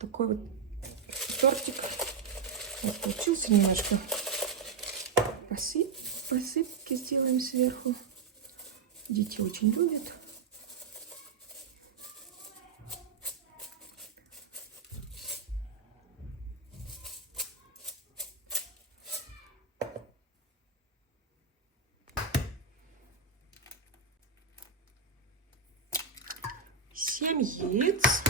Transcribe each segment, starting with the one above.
такой вот тортик. Вот получился немножко. Посыпки сделаем сверху. Дети очень любят. Семь яиц.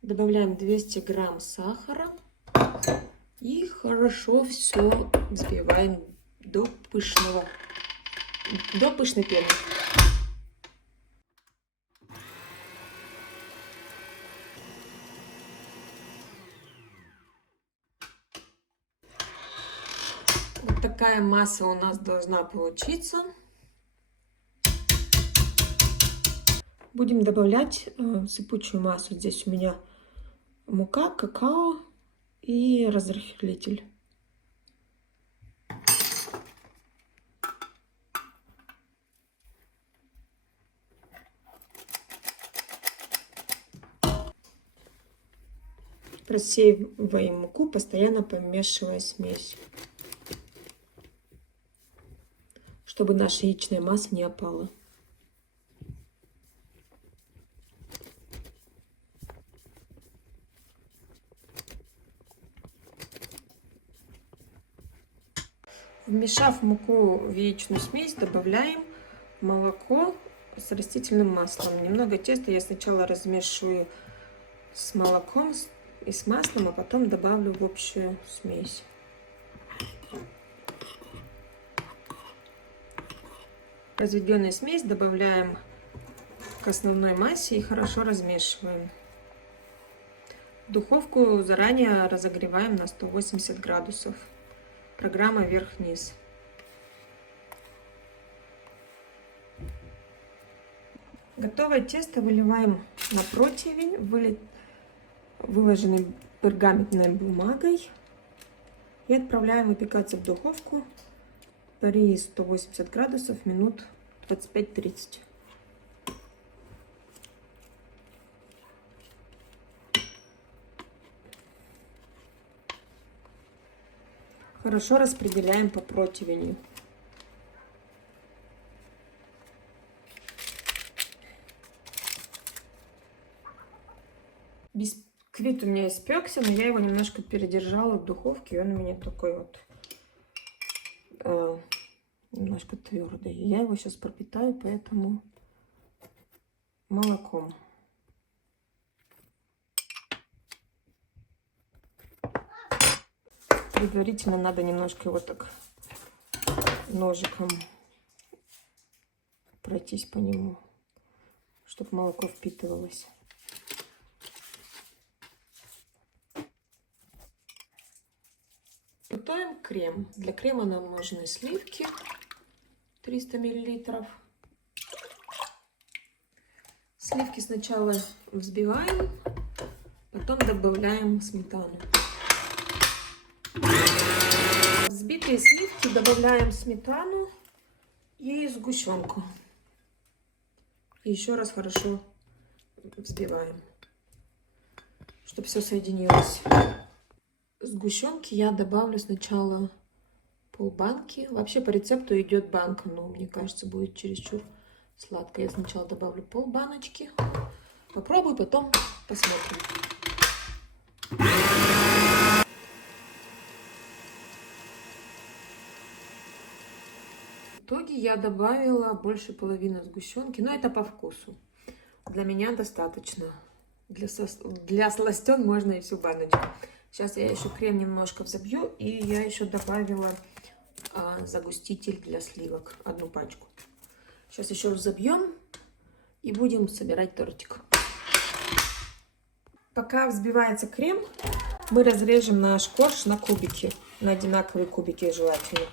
Добавляем 200 грамм сахара и хорошо все взбиваем до пышной пены. Вот такая масса у нас должна получиться. Будем добавлять сыпучую массу. Здесь у меня мука, какао и разрыхлитель. Просеиваем муку, постоянно помешивая смесь, чтобы наша яичная масса не опала. Вмешав муку в яичную смесь, добавляем молоко с растительным маслом. Немного теста я сначала размешиваю с молоком и с маслом, а потом добавлю в общую смесь. Разведенную смесь добавляем к основной массе и хорошо размешиваем. Духовку заранее разогреваем на 180 градусов. Программа вверх-вниз. Готовое тесто выливаем на противень, выложенный пергаментной бумагой, и отправляем выпекаться в духовку при 180 градусов минут 25-30. Хорошо распределяем по противню. Бисквит у меня испекся, но я его немножко передержала в духовке, и он у меня такой вот немножко твердый. Я его сейчас пропитаю, поэтому молоком. Предварительно надо немножко его так ножиком пройтись по нему, чтобы молоко впитывалось. Готовим крем. Для крема нам нужны сливки 300 мл. Сливки сначала взбиваем, потом добавляем сметану. Взбитые сливки добавляем сметану и сгущенку. И еще раз хорошо взбиваем, чтобы все соединилось. Сгущенки я добавлю сначала полбанки. Вообще по рецепту идет банка, но мне кажется, будет чересчур сладко. Я сначала добавлю полбаночки. Попробую, потом посмотрим. В итоге я добавила больше половины сгущенки, но это по вкусу. Для меня достаточно. Для сластен можно и всю баночку. Сейчас я еще крем немножко взобью, и я еще добавила загуститель для сливок, одну пачку. Сейчас еще взобьем и будем собирать тортик. Пока взбивается крем, мы разрежем наш корж на кубики, на одинаковые кубики желательно.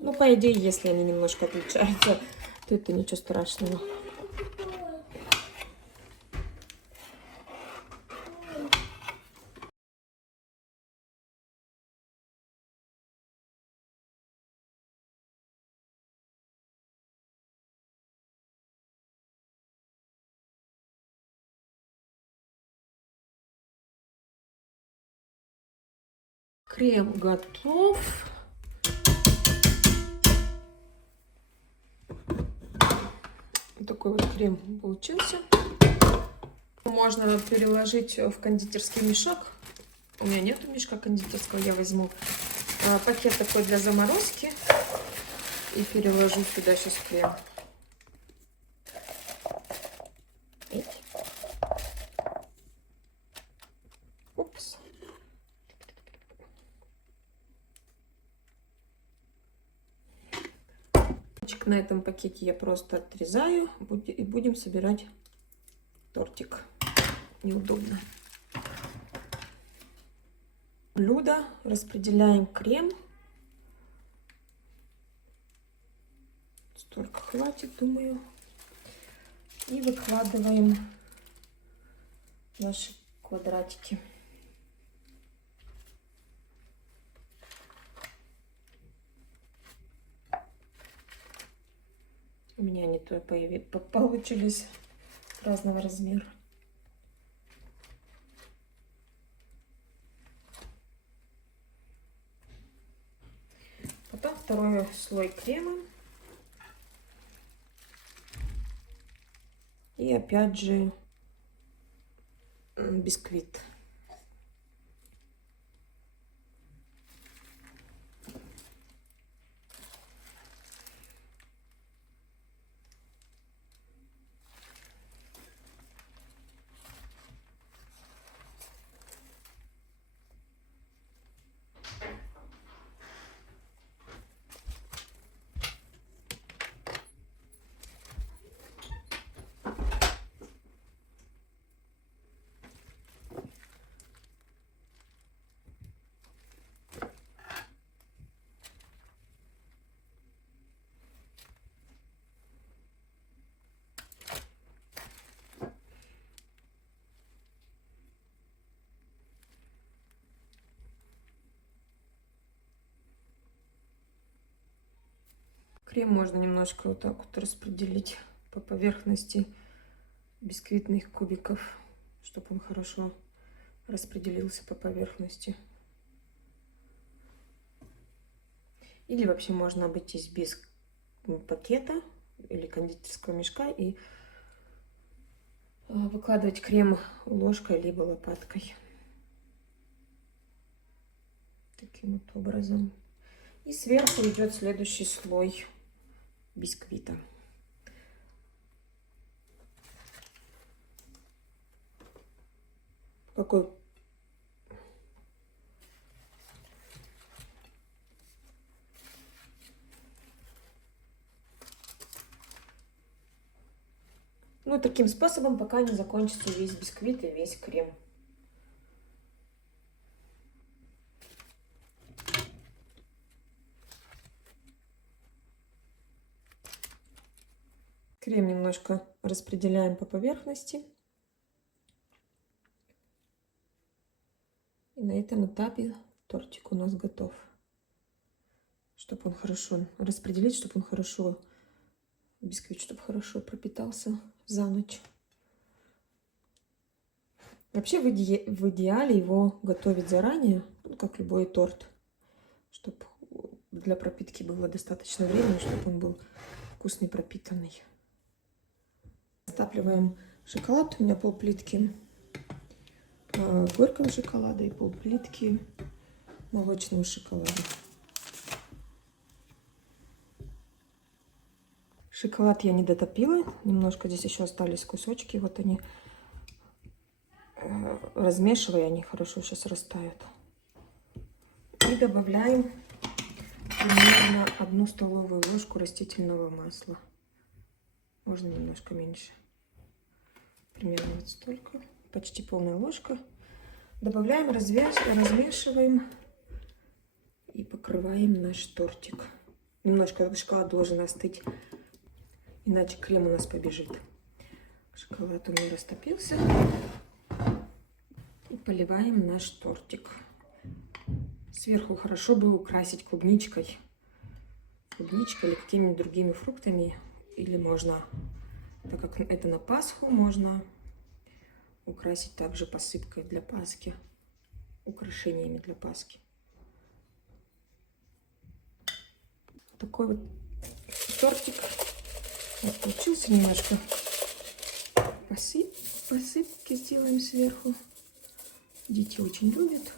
Ну, по идее, если они немножко отличаются, то это ничего страшного. Крем готов. Вот такой вот крем получился. Можно переложить в кондитерский мешок. У меня нету мешка кондитерского, я возьму пакет такой для заморозки и переложу сюда сейчас крем. Упс. На этом пакете я просто отрезаю и будем собирать тортик. Неудобно. Блюдо. Распределяем крем. Столько хватит, думаю. И выкладываем наши квадратики. У меня они то получились разного размера. Потом второй слой крема. И опять же бисквит. Крем можно немножко вот так вот распределить по поверхности бисквитных кубиков, чтобы он хорошо распределился по поверхности. Или вообще можно обойтись без пакета или кондитерского мешка и выкладывать крем ложкой либо лопаткой. Таким вот образом. И сверху идет следующий слой бисквита. Какой ну, таким способом, пока не закончится весь бисквит и весь крем. Крем немножко распределяем по поверхности. И на этом этапе тортик у нас готов. Чтобы он хорошо распределить, чтобы он хорошо, бисквит, чтобы хорошо пропитался за ночь. Вообще в идеале его готовить заранее, ну, как любой торт, чтобы для пропитки было достаточно времени, чтобы он был вкусный, пропитанный. Растапливаем шоколад. У меня полплитки горького шоколада и полплитки молочного шоколада. Шоколад я не дотопила. Немножко здесь еще остались кусочки. Вот они. Размешивая, они хорошо сейчас растают. И добавляем примерно 1 столовую ложку растительного масла. Можно немножко меньше. Примерно вот столько. Почти полная ложка. Добавляем, размешиваем и покрываем наш тортик. Немножко шоколад должен остыть, иначе крем у нас побежит. Шоколад у меня растопился. И поливаем наш тортик. Сверху хорошо бы украсить клубничкой. Клубничкой или какими-нибудь другими фруктами. Или можно, так как это на Пасху, можно украсить также посыпкой для Пасхи. Украшениями для Пасхи. такой вот тортик. Вот получился немножко. Посыпки сделаем сверху. Дети очень любят.